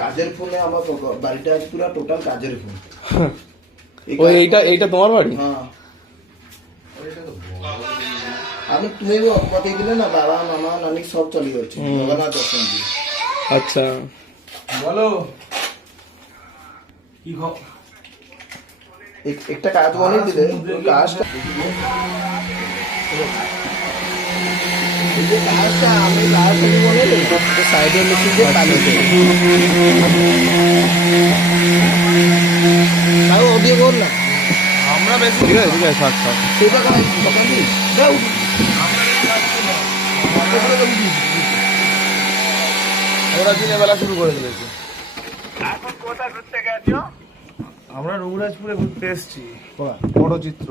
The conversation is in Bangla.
কাজের ফোনে আমার বাড়িটা পুরো টোটাল কাজের ফোন। ওই এইটা তোমার বাড়ি? হ্যাঁ আমি তুমি অপমাতে দিলে না, বাবা মামা নানি সব চলে যাচ্ছে জগন্নাথ দর্শন দিয়ে। আচ্ছা বলো কি একটা কাজ বলে দিলে কাজটা আমি লাস্ট বলে সাইডের মেশিন দিয়ে পালিয়ে তাও অডিও কর না, আমরা বেশি ঠিক আছে থাক সেটা দোকান দিই যাও। ওরা দিনের বেলা শুরু করে দিয়েছে। এখন কোথায় ঘুরতে গেছো? আমরা রঘুরাজপুরে ঘুরতে এসেছি, বড় চিত্র।